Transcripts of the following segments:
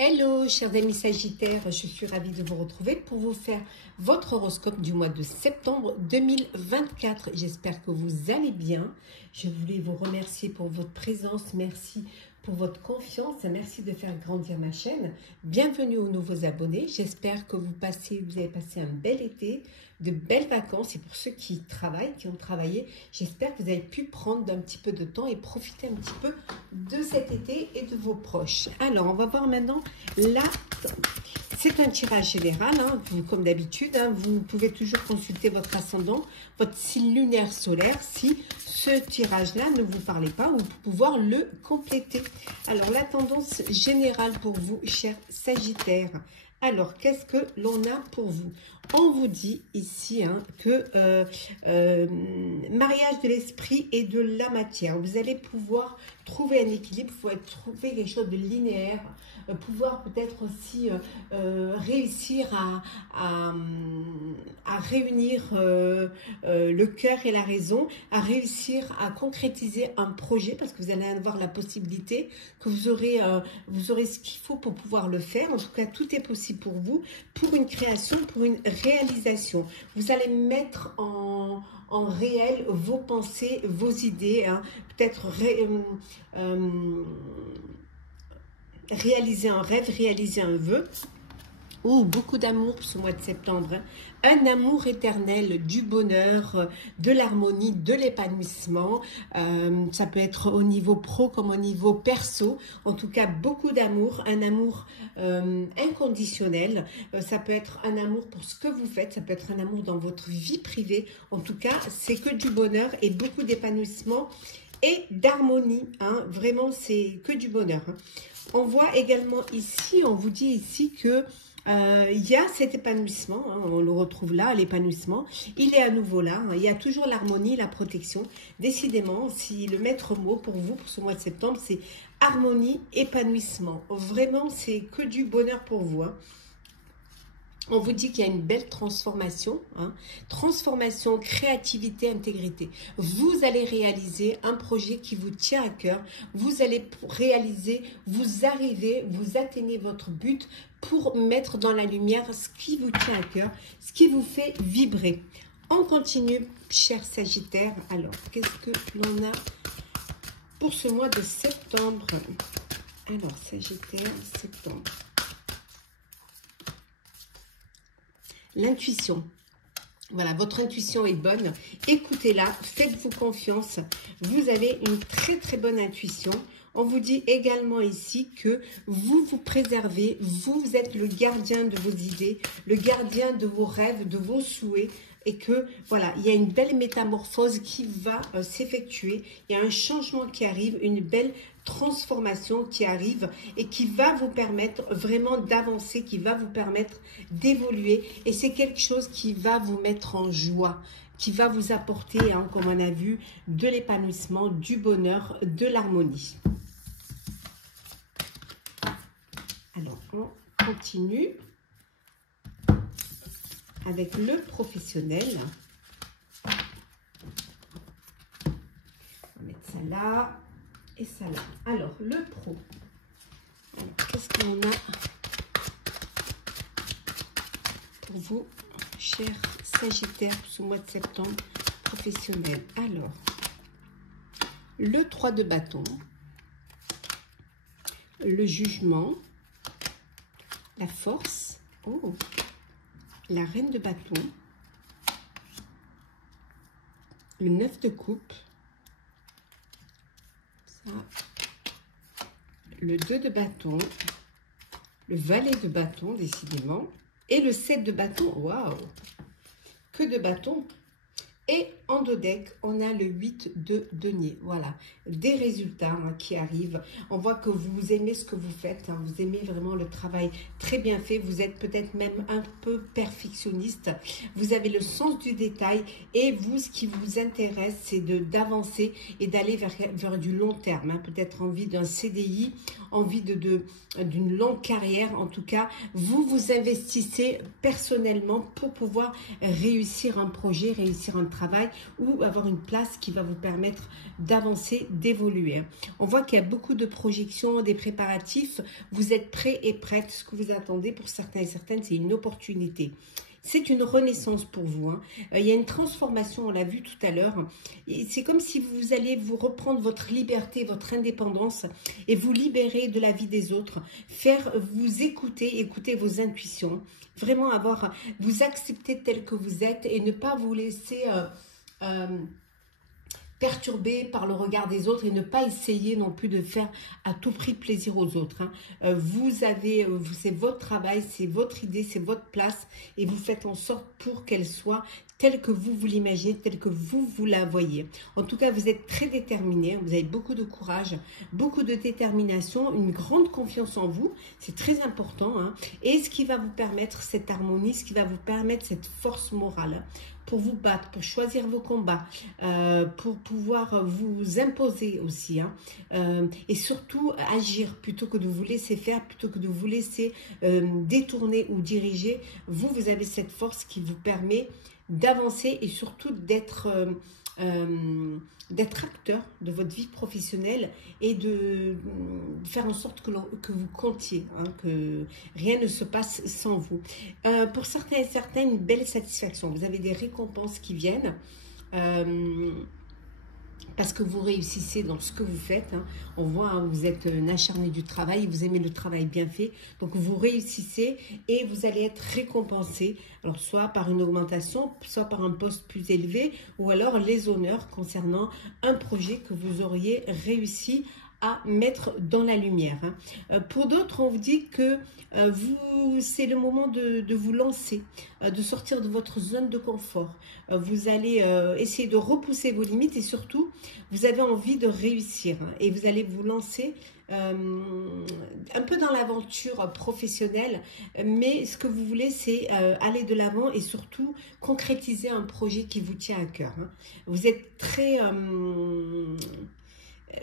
Hello, chers amis Sagittaires, je suis ravie de vous retrouver pour vous faire votre horoscope du mois de septembre 2024. J'espère que vous allez bien. Je voulais vous remercier pour votre présence. Merci pour votre confiance. Merci de faire grandir ma chaîne. Bienvenue aux nouveaux abonnés. J'espère que vous avez passé un bel été, de belles vacances. Et pour ceux qui travaillent, qui ont travaillé, j'espère que vous avez pu prendre un petit peu de temps et profiter un petit peu de cet été et de vos proches. Alors, on va voir maintenant là. C'est un tirage général, hein, comme d'habitude. Hein, vous pouvez toujours consulter votre ascendant, votre signe lunaire solaire, si ce tirage-là ne vous parlait pas, ou pour pouvoir le compléter. Alors, la tendance générale pour vous, chers Sagittaires. Alors, qu'est-ce que l'on a pour vous? On vous dit ici que mariage de l'esprit et de la matière. Vous allez pouvoir trouver un équilibre, il faut trouver quelque chose de linéaire, pouvoir peut-être aussi réussir à réunir le cœur et la raison, à réussir à concrétiser un projet, parce que vous allez avoir la possibilité que vous aurez ce qu'il faut pour pouvoir le faire. En tout cas, tout est possible pour vous, pour une création, pour une réalisation. Vous allez mettre en réel vos pensées, vos idées, hein, peut-être réaliser un rêve, réaliser un vœu. Oh, beaucoup d'amour pour ce mois de septembre. Hein. Un amour éternel, du bonheur, de l'harmonie, de l'épanouissement. Ça peut être au niveau pro comme au niveau perso. En tout cas, beaucoup d'amour. Un amour inconditionnel. Ça peut être un amour pour ce que vous faites. Ça peut être un amour dans votre vie privée. En tout cas, c'est que du bonheur et beaucoup d'épanouissement et d'harmonie. Hein. Vraiment, c'est que du bonheur. Hein. On voit également ici, on vous dit ici que il y a cet épanouissement, hein, on le retrouve là, l'épanouissement, il est à nouveau là, hein, il y a toujours l'harmonie, la protection. Décidément, si le maître mot pour vous, pour ce mois de septembre, c'est harmonie, épanouissement. Vraiment, c'est que du bonheur pour vous. Hein. On vous dit qu'il y a une belle transformation, hein, transformation, créativité, intégrité. Vous allez réaliser un projet qui vous tient à cœur. Vous allez réaliser, vous arrivez, vous atteignez votre but pour mettre dans la lumière ce qui vous tient à cœur, ce qui vous fait vibrer. On continue, chers Sagittaires. Alors, qu'est-ce que l'on a pour ce mois de septembre? Alors, Sagittaire, septembre. L'intuition. Voilà, votre intuition est bonne. Écoutez-la, faites-vous confiance. Vous avez une très très bonne intuition. On vous dit également ici que vous vous préservez. Vous êtes le gardien de vos idées, le gardien de vos rêves, de vos souhaits. Et que, voilà, il y a une belle métamorphose qui va s'effectuer. Il y a un changement qui arrive, une belle transformation qui arrive et qui va vous permettre vraiment d'avancer, qui va vous permettre d'évoluer. Et c'est quelque chose qui va vous mettre en joie, qui va vous apporter, hein, comme on a vu, de l'épanouissement, du bonheur, de l'harmonie. Alors, on continue avec le professionnel. On va mettre ça là et ça là. Alors, le pro. Qu'est-ce qu'on a pour vous, chers Sagittaires, pour ce mois de septembre professionnel? Alors, le 3 de bâton, le jugement, la force, oh, la reine de bâton, le 9 de coupe, ça, le 2 de bâton, le valet de bâton, décidément, et le 7 de bâton. Waouh, que de bâton. Et en dos deck, on a le 8 de denier. Voilà, des résultats, hein, qui arrivent. On voit que vous aimez ce que vous faites. Hein, vous aimez vraiment le travail très bien fait. Vous êtes peut-être même un peu perfectionniste. Vous avez le sens du détail. Et vous, ce qui vous intéresse, c'est d'avancer et d'aller vers du long terme. Hein, peut-être envie d'un CDI, envie d'une longue carrière. En tout cas, vous vous investissez personnellement pour pouvoir réussir un projet, réussir un travail, ou avoir une place qui va vous permettre d'avancer, d'évoluer. On voit qu'il y a beaucoup de projections, des préparatifs. Vous êtes prêts et prêtes. Ce que vous attendez pour certains et certaines, c'est une opportunité. C'est une renaissance pour vous. Hein. Il y a une transformation, on l'a vu tout à l'heure. C'est comme si vous allez vous reprendre votre liberté, votre indépendance et vous libérer de la vie des autres. Faire vous écouter vos intuitions. Vraiment vous accepter tel que vous êtes et ne pas vous laisser perturbé par le regard des autres et ne pas essayer non plus de faire à tout prix plaisir aux autres. Hein. C'est votre travail, c'est votre idée, c'est votre place et vous faites en sorte pour qu'elle soit telle que vous l'imaginez, telle que vous la voyez. En tout cas, vous êtes très déterminé, vous avez beaucoup de courage, beaucoup de détermination, une grande confiance en vous, c'est très important. Hein. Et ce qui va vous permettre cette harmonie, ce qui va vous permettre cette force morale, pour vous battre, pour choisir vos combats, pour pouvoir vous imposer aussi. Hein, et surtout agir plutôt que de vous laisser faire, plutôt que de vous laisser détourner ou diriger. Vous avez cette force qui vous permet d'avancer et surtout d'être acteur de votre vie professionnelle et de faire en sorte que vous comptiez, hein, que rien ne se passe sans vous. Pour certains et certaines, une belle satisfaction. Vous avez des récompenses qui viennent parce que vous réussissez dans ce que vous faites. Hein. On voit, hein, vous êtes un acharné du travail, vous aimez le travail bien fait, donc vous réussissez et vous allez être récompensé, alors soit par une augmentation, soit par un poste plus élevé, ou alors les honneurs concernant un projet que vous auriez réussi à mettre dans la lumière. Hein. Pour d'autres, on vous dit que c'est le moment de vous lancer, de sortir de votre zone de confort. Vous allez essayer de repousser vos limites et surtout, vous avez envie de réussir. Hein, et vous allez vous lancer un peu dans l'aventure professionnelle, mais ce que vous voulez, c'est aller de l'avant et surtout concrétiser un projet qui vous tient à cœur. Hein. Vous êtes très...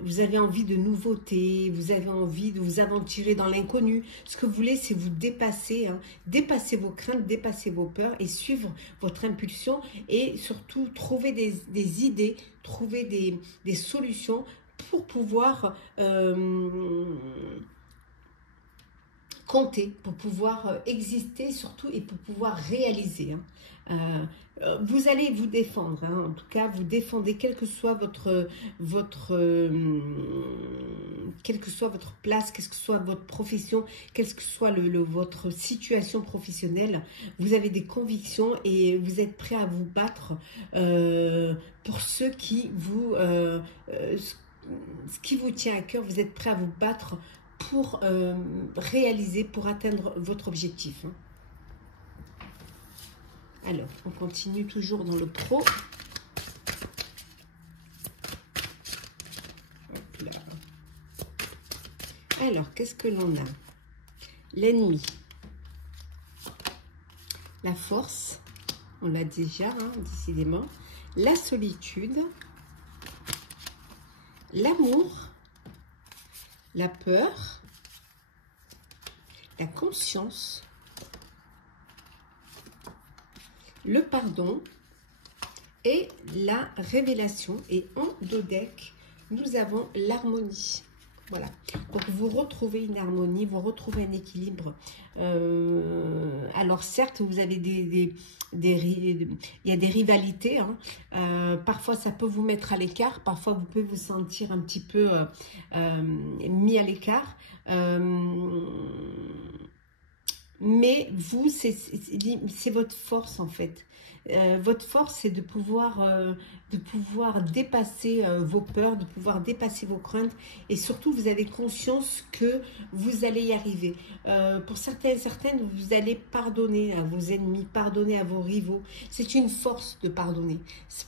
vous avez envie de nouveautés, vous avez envie de vous aventurer dans l'inconnu. Ce que vous voulez, c'est vous dépasser, hein, dépasser vos craintes, dépasser vos peurs et suivre votre impulsion et surtout trouver des idées, trouver des solutions pour pouvoir compter, pour pouvoir exister surtout et pour pouvoir réaliser. Hein. Vous allez vous défendre, hein. En tout cas vous défendez quelle que soit votre place, quelle que soit votre profession, quelle que soit votre situation professionnelle, vous avez des convictions et vous êtes prêt à vous battre pour ce qui vous tient à cœur. Vous êtes prêt à vous battre pour réaliser, pour atteindre votre objectif. Hein. Alors, on continue toujours dans le pro. Hop là. Alors, qu'est-ce que l'on a? L'ennemi. La force, on l'a déjà, hein, décidément. La solitude. L'amour. La peur. La conscience. Le pardon et la révélation. Et en dos deck, nous avons l'harmonie. Voilà. Donc, vous retrouvez une harmonie, vous retrouvez un équilibre. Alors, certes, vous avez il y a des rivalités. Hein. Parfois, ça peut vous mettre à l'écart. Parfois, vous pouvez vous sentir un petit peu mis à l'écart. Mais vous, c'est votre force en fait. Votre force, c'est de pouvoir dépasser vos peurs, de pouvoir dépasser vos craintes. Et surtout, vous avez conscience que vous allez y arriver. Pour certains et certaines, vous allez pardonner à vos ennemis, pardonner à vos rivaux. C'est une force de pardonner.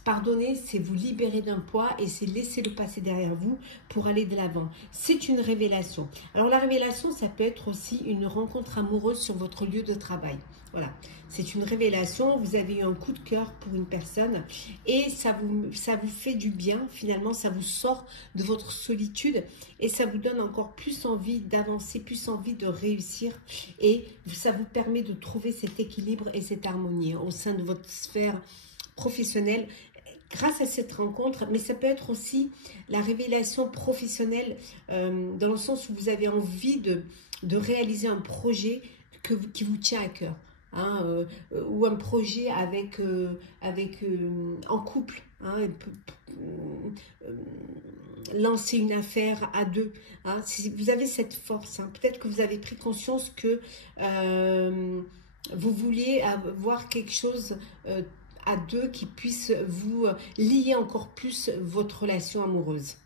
Pardonner, c'est vous libérer d'un poids et c'est laisser le passé derrière vous pour aller de l'avant. C'est une révélation. Alors, la révélation, ça peut être aussi une rencontre amoureuse sur votre lieu de travail. Voilà, c'est une révélation, vous avez eu un coup de cœur pour une personne et ça vous fait du bien, finalement, ça vous sort de votre solitude et ça vous donne encore plus envie d'avancer, plus envie de réussir et ça vous permet de trouver cet équilibre et cette harmonie au sein de votre sphère professionnelle. grâce à cette rencontre, mais ça peut être aussi la révélation professionnelle, dans le sens où vous avez envie de réaliser un projet qui vous tient à cœur. Hein, ou un projet en couple, hein, lancer une affaire à deux. Hein, si vous avez cette force, hein, peut-être que vous avez pris conscience que vous vouliez avoir quelque chose à deux qui puisse vous lier encore plus votre relation amoureuse.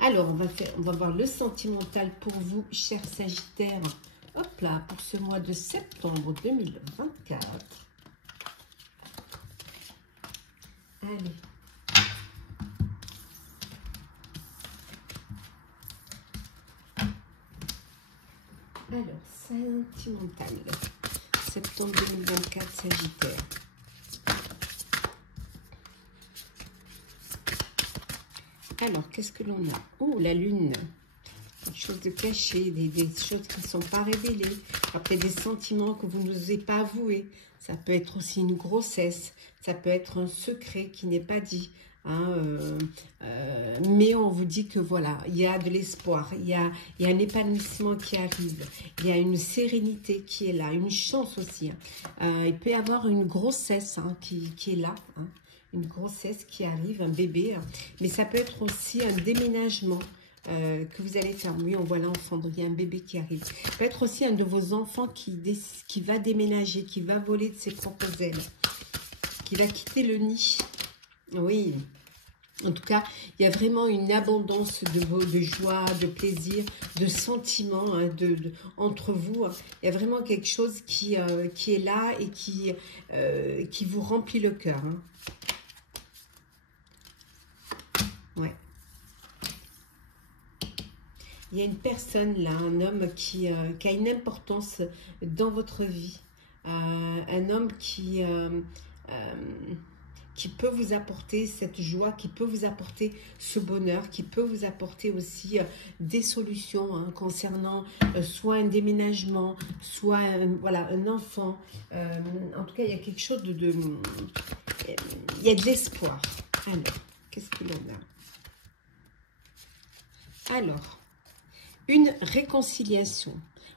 Alors, on va voir le sentimental pour vous, chers Sagittaires. Hop là, pour ce mois de septembre 2024. Allez. Alors, sentimental. Septembre 2024, Sagittaire. Alors, qu'est-ce que l'on a? Oh, la lune. Des choses de cachées, des choses qui ne sont pas révélées. Après, des sentiments que vous n'osez pas avouer. Ça peut être aussi une grossesse. Ça peut être un secret qui n'est pas dit. Hein, mais on vous dit que voilà, il y a de l'espoir. Il y a un épanouissement qui arrive. Il y a une sérénité qui est là. Une chance aussi. Hein. Il peut y avoir une grossesse hein, qui est là. Hein. Une grossesse qui arrive, un bébé. Hein. Mais ça peut être aussi un déménagement. Que vous allez faire. Oui, on voit l'enfant, donc il y a un bébé qui arrive. Peut être aussi un de vos enfants qui va déménager, qui va voler de ses propres ailes, qui va quitter le nid. Oui, en tout cas, il y a vraiment une abondance de joie, de plaisir, de sentiments hein, entre vous. Il y a vraiment quelque chose qui est là et qui vous remplit le cœur. Hein. Ouais. Il y a une personne là, un homme qui a une importance dans votre vie. Un homme qui peut vous apporter cette joie, qui peut vous apporter ce bonheur, qui peut vous apporter aussi des solutions hein, concernant soit un déménagement, soit voilà, un enfant. En tout cas, il y a quelque chose il y a de l'espoir. Alors, qu'est-ce que l'on a? Alors, une réconciliation.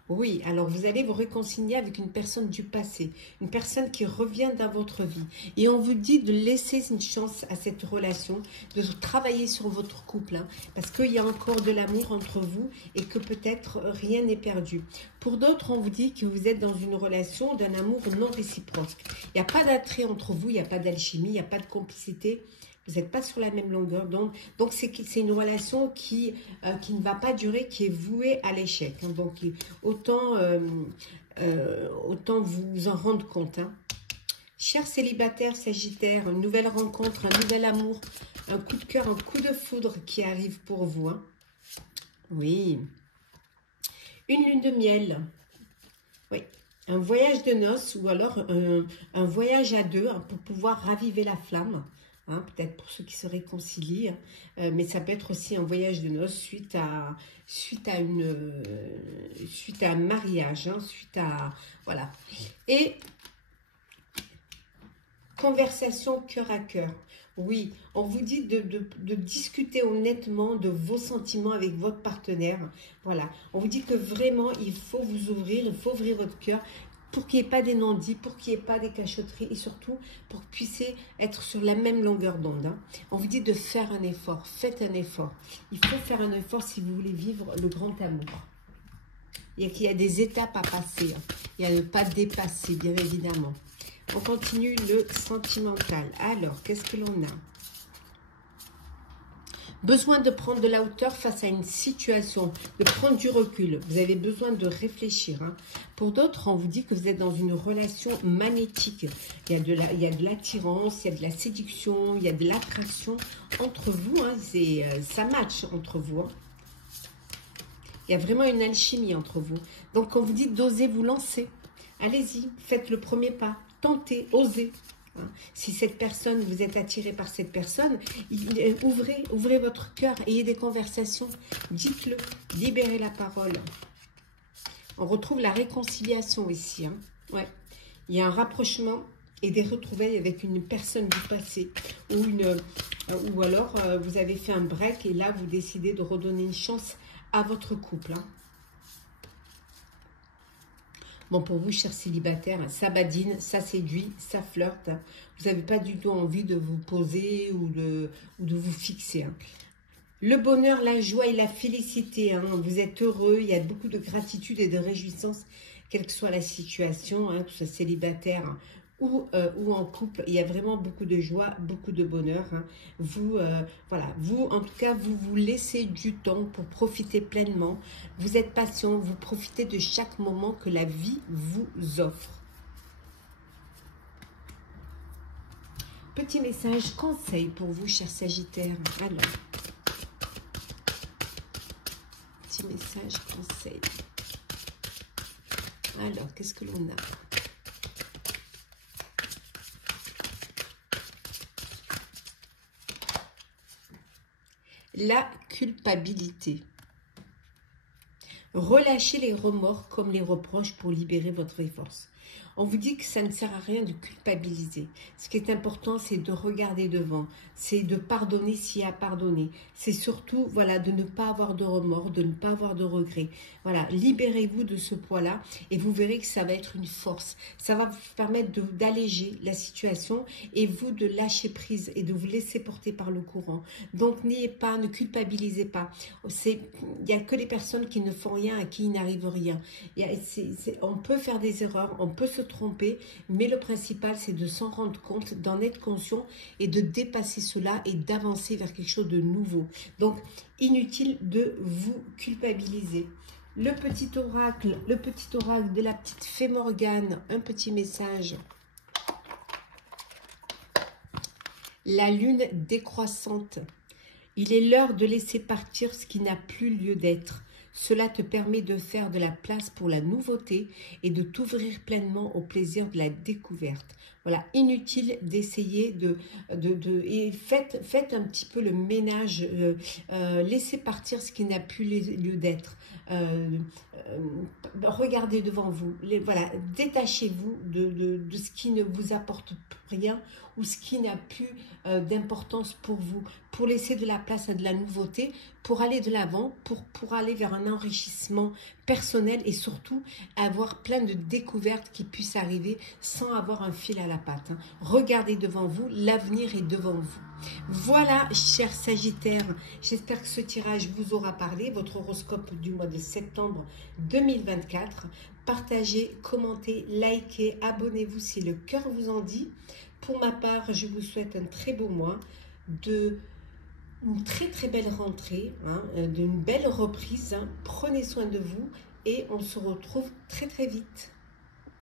Oui, alors vous allez vous réconcilier avec une personne du passé, une personne qui revient dans votre vie. Et on vous dit de laisser une chance à cette relation, de travailler sur votre couple, hein, parce qu'il y a encore de l'amour entre vous et que peut-être rien n'est perdu. Pour d'autres, on vous dit que vous êtes dans une relation d'un amour non réciproque. Il n'y a pas d'attrait entre vous, il n'y a pas d'alchimie, il n'y a pas de complicité. Vous n'êtes pas sur la même longueur, donc c'est une relation qui ne va pas durer, qui est vouée à l'échec. Hein, donc autant vous en rendre compte. Hein. Chers célibataires, Sagittaires, une nouvelle rencontre, un nouvel amour, un coup de cœur, un coup de foudre qui arrive pour vous. Hein. Oui. Une lune de miel. Oui. Un voyage de noces ou alors un voyage à deux hein, pour pouvoir raviver la flamme. Hein, peut-être pour ceux qui se réconcilient, mais ça peut être aussi un voyage de noces suite à un mariage, hein, voilà. Et conversation cœur à cœur. Oui, on vous dit de discuter honnêtement de vos sentiments avec votre partenaire. Voilà, on vous dit que vraiment il faut vous ouvrir, il faut ouvrir votre cœur. Pour qu'il n'y ait pas des non-dits, pour qu'il n'y ait pas des cachotteries et surtout pour que vous puissiez être sur la même longueur d'onde. Hein. On vous dit de faire un effort, faites un effort. Il faut faire un effort si vous voulez vivre le grand amour. Il y a des étapes à passer, hein. Il y a ne pas dépasser, bien évidemment. On continue le sentimental. Alors, qu'est-ce que l'on a? Besoin de prendre de la hauteur face à une situation, de prendre du recul. Vous avez besoin de réfléchir. Hein. Pour d'autres, on vous dit que vous êtes dans une relation magnétique. Il y a de l'attirance, il y a de la séduction, il y a de l'attraction entre vous. Hein. Ça match entre vous. Hein. Il y a vraiment une alchimie entre vous. Donc, on vous dit d'oser vous lancer. Allez-y, faites le premier pas. Tentez, osez. Si cette personne, vous êtes attiré par cette personne, ouvrez votre cœur, ayez des conversations, dites-le, libérez la parole. On retrouve la réconciliation ici. Hein. Ouais. Il y a un rapprochement et des retrouvailles avec une personne du passé ou alors vous avez fait un break et là vous décidez de redonner une chance à votre couple. Hein. Bon, pour vous, chers célibataires, ça badine, ça séduit, ça flirte. Vous n'avez pas du tout envie de vous poser ou de vous fixer. Hein. Le bonheur, la joie et la félicité. Hein. Vous êtes heureux, il y a beaucoup de gratitude et de réjouissance, quelle que soit la situation, hein, que ce soit célibataire ou en couple. Il y a vraiment beaucoup de joie, beaucoup de bonheur. Hein. Voilà, vous, en tout cas, vous vous laissez du temps pour profiter pleinement. Vous êtes patient, vous profitez de chaque moment que la vie vous offre. Petit message conseil pour vous, chers Sagittaires. Alors, petit message conseil. Alors, qu'est-ce que l'on a? La culpabilité. Relâchez les remords comme les reproches pour libérer votre force. On vous dit que ça ne sert à rien de culpabiliser. Ce qui est important, c'est de regarder devant, c'est de pardonner s'il y a pardonné. C'est surtout, voilà, de ne pas avoir de remords, de ne pas avoir de regrets. Voilà, libérez-vous de ce poids-là et vous verrez que ça va être une force. Ça va vous permettre d'alléger la situation et vous de lâcher prise et de vous laisser porter par le courant. Donc, n'ayez pas, ne culpabilisez pas. Il n'y a que les personnes qui ne font rien à qui il n'arrive rien. On peut faire des erreurs, on peut se tromper, mais le principal, c'est de s'en rendre compte, d'en être conscient et de dépasser cela et d'avancer vers quelque chose de nouveau. Donc, inutile de vous culpabiliser. Le petit oracle de la petite fée Morgane, un petit message. La lune décroissante. Il est l'heure de laisser partir ce qui n'a plus lieu d'être. Cela te permet de faire de la place pour la nouveauté et de t'ouvrir pleinement au plaisir de la découverte. Voilà, inutile d'essayer et faites un petit peu le ménage, laissez partir ce qui n'a plus lieu d'être. Regardez devant vous, voilà, détachez-vous de ce qui ne vous apporte rien ou ce qui n'a plus d'importance pour vous, pour laisser de la place à de la nouveauté, pour aller de l'avant, pour aller vers un enrichissement personnel et surtout avoir plein de découvertes qui puissent arriver sans avoir un fil à la patte. Hein. Regardez devant vous, l'avenir est devant vous. Voilà, chers Sagittaires, j'espère que ce tirage vous aura parlé, votre horoscope du mois de septembre 2024. Partagez, commentez, likez, abonnez-vous si le cœur vous en dit. Pour ma part, je vous souhaite un très beau mois, une très belle rentrée, hein, d'une belle reprise. Hein. Prenez soin de vous et on se retrouve très vite.